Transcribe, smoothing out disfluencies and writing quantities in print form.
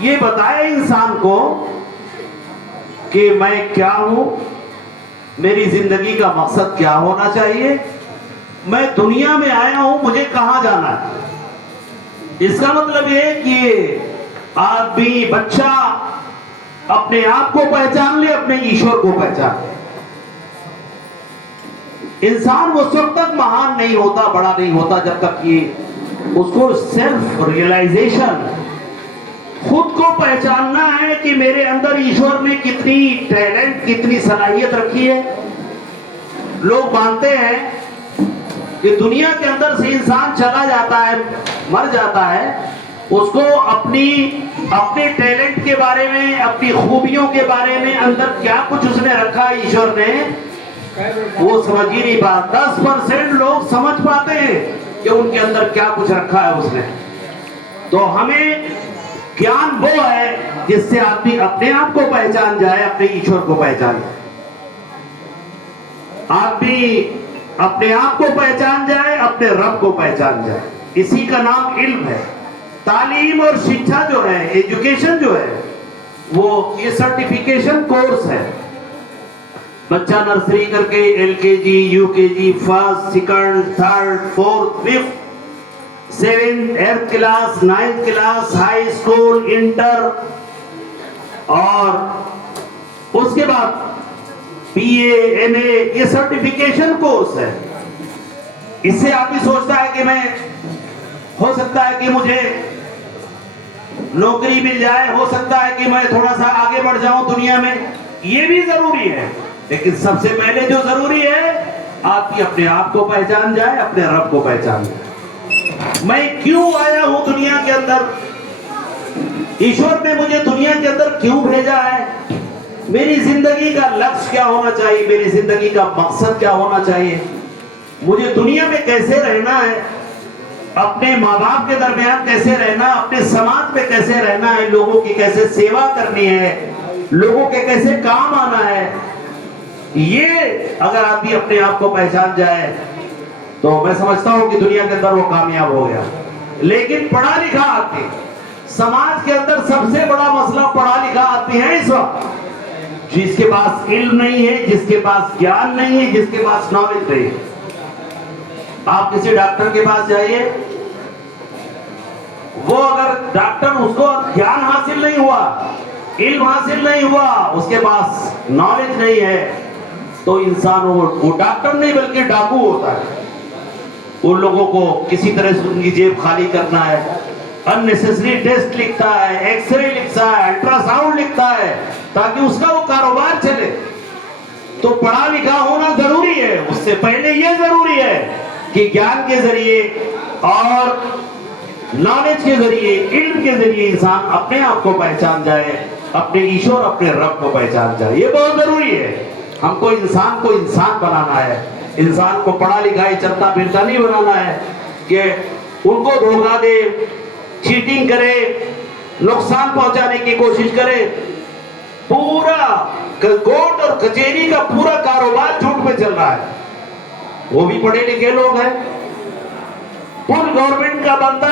ये बताए इंसान को कि मैं क्या हूं, मेरी जिंदगी का मकसद क्या होना चाहिए, मैं दुनिया में आया हूं, मुझे कहां जाना है। इसका मतलब ये कि आदमी, बच्चा अपने आप को पहचान ले, अपने ईश्वर को पहचान ले। इंसान उस वक्त तक महान नहीं होता, बड़ा नहीं होता, जब तक कि उसको सेल्फ रियलाइजेशन, खुद को पहचानना है कि मेरे अंदर ईश्वर ने कितनी टैलेंट, कितनी सलाहियत रखी है। लोग मानते हैं कि दुनिया के अंदर से इंसान चला जाता है, मर जाता है, उसको अपने टैलेंट के बारे में, अपनी खूबियों के बारे में अंदर क्या कुछ उसने रखा है ईश्वर ने, वो समझ ही नहीं पाता। 10% लोग समझ पाते हैं कि उनके अंदर क्या कुछ रखा है उसने। तो हमें ज्ञान वो है जिससे आदमी अपने आप को पहचान जाए, अपने ईश्वर को पहचान जाए। आदमी अपने आप को पहचान जाए, अपने रब को पहचान जाए। इसी का नाम इल्म है। तालीम और शिक्षा जो है, एजुकेशन जो है, वो ये सर्टिफिकेशन कोर्स है। बच्चा नर्सरी करके LKG, UKG, first, second, third, fourth, fifth, 7th, 8th class, 9th class, high school, inter, और उसके बाद BA, MA, ये सर्टिफिकेशन कोर्स है। इससे आदमी सोचता है कि मैं, हो सकता है कि मुझे नौकरी मिल जाए, हो सकता है कि मैं थोड़ा सा आगे बढ़ जाऊं दुनिया में, ये भी जरूरी है। लेकिन सबसे पहले जो जरूरी है, आदमी अपने आप को पहचान जाए, अपने रब को पहचान जाए। मैं क्यों आया हूं दुनिया के अंदर, ईश्वर ने मुझे दुनिया के अंदर क्यों भेजा है, मेरी जिंदगी का लक्ष्य क्या होना चाहिए, मेरी जिंदगी का मकसद क्या होना चाहिए, मुझे दुनिया में कैसे रहना है, अपने माँ बाप के दरमियान कैसे रहना, अपने समाज में कैसे रहना है, लोगों की कैसे सेवा करनी है, लोगों के कैसे काम आना है। ये अगर आदमी अपने आप को पहचान जाए तो मैं समझता हूं कि दुनिया के अंदर वो कामयाब हो गया। लेकिन पढ़ा लिखा आदमी, समाज के अंदर सबसे बड़ा मसला पढ़ा लिखा आदमी है इस वक्त, जिसके पास इल्म नहीं है, जिसके पास ज्ञान नहीं है, जिसके पास नॉलेज नहीं है। आप किसी डॉक्टर के पास जाइए, वो अगर डॉक्टर, उसको ज्ञान हासिल नहीं हुआ, इल्म हासिल नहीं हुआ, उसके पास नॉलेज नहीं है, तो इंसान वो डॉक्टर नहीं बल्कि डाकू होता है। उन लोगों को किसी तरह से उनकी जेब खाली करना है, अननेसेसरी टेस्ट लिखता है, एक्सरे लिखता है, अल्ट्रासाउंड लिखता है, ताकि उसका वो कारोबार चले। तो पढ़ा लिखा होना जरूरी है। उससे पहले ये जरूरी है कि ज्ञान के जरिए और नॉलेज के जरिए, इल्म के जरिए इंसान अपने आप को पहचान जाए, अपने ईश्वर, अपने रब को पहचान जाए। ये बहुत जरूरी है। हमको इंसान बनाना है। इंसान को पढ़ा लिखा चलता फिरता नहीं बनाना है कि उनको धोखा दे, चीटिंग करे, नुकसान पहुंचाने की कोशिश करे। पूरा कोर्ट और कचहरी का पूरा कारोबार झूठ पे चल रहा है। वो भी पढ़े लिखे लोग हैं। फुल गवर्नमेंट का बनता